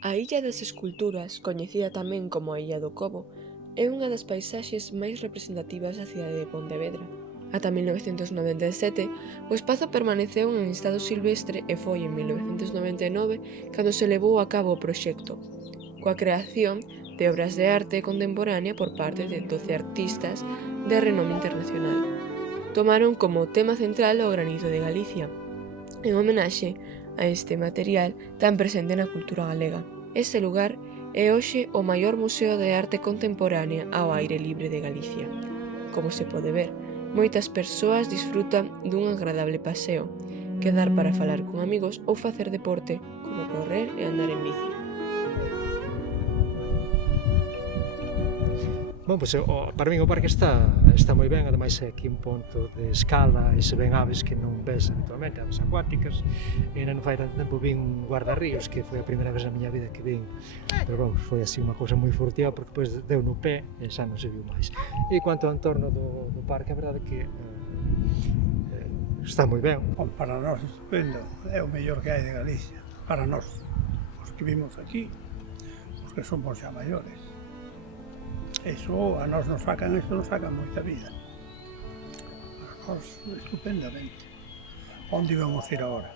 A Illa das Esculturas, coñecida tamén como a Illa do Cobo, é unha das paisaxes máis representativas da cidade de Pontevedra. Ata 1997, o espazo permaneceu en estado silvestre e foi en 1999 cando se levou a cabo o proxecto, coa creación de obras de arte contemporánea por parte de 12 artistas de renome internacional. Tomaron como tema central o granito de Galicia, en homenaxe a este material tan presente na cultura galega. Este lugar é hoxe o maior museo de arte contemporánea ao aire libre de Galicia. Como se pode ver, moitas persoas disfrutan dun agradable paseo, quedar para falar con amigos ou facer deporte como correr e andar en bici. Bom, pois, para min o parque está moi ben, ademais é aquí un ponto de escala e se ven aves que non ves habitualmente, aves acuáticas, e non fai tanto tempo vin un guardarríos, que foi a primeira vez na miña vida que vin, pero vamos, foi así unha cousa moi furtiva, porque depois deu no pé e xa non se viu máis. E quanto ao entorno do parque, a verdade é que está moi ben. Bom, para nós estupendo, é o mellor que hai de Galicia, para nós, os que vimos aquí, os que somos xa maiores. Eso a nós nos sacan moita vida. Para nós, estupendamente. Onde vamos ir agora?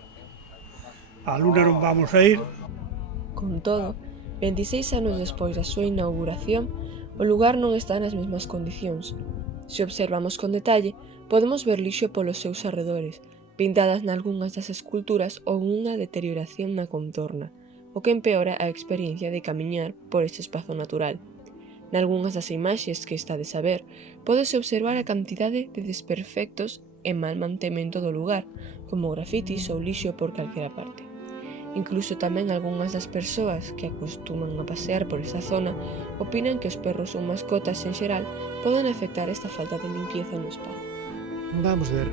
A Luna non vamos a ir. Con todo, 26 anos despois da súa inauguración, o lugar non está nas mesmas condicións. Se observamos con detalle, podemos ver lixo polos seus arredores, pintadas nalgunhas das esculturas ou unha deterioración na contorna, o que empeora a experiencia de camiñar por este espazo natural. Nalgunhas das imaxes que estades a ver, pódese observar a cantidade de desperfectos e mal mantemento do lugar, como grafitis ou lixo por calquera parte. Incluso tamén algunhas das persoas que acostuman a pasear por esa zona opinan que os perros ou mascotas en xeral poden afectar esta falta de limpieza no espazo. Vamos ver,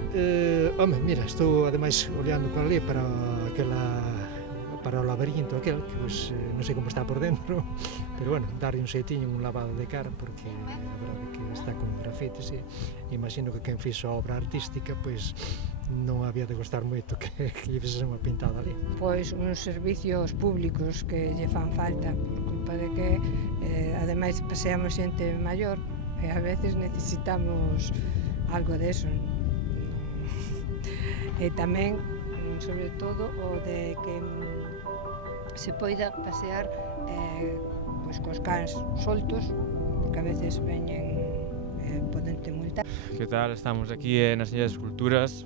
home, mira, estou ademais olhando para ali, para o laberinto aquel, que pues, non sei como está por dentro, pero bueno, darlle un xeitiño, un lavado de cara, porque a verdade é que está con grafitis e imagino que quen fixo a obra artística, pois non había de gostar moito que lle fixese unha pintada ali. Pois uns servicios públicos que lle fan falta, por culpa de que ademais paseamos xente maior e a veces necesitamos algo de eso. E tamén, sobre todo, o de que se poida pasear pois cos cans soltos, porque a veces veñen podente multar. Que tal? Estamos aquí nas Illas das Esculturas,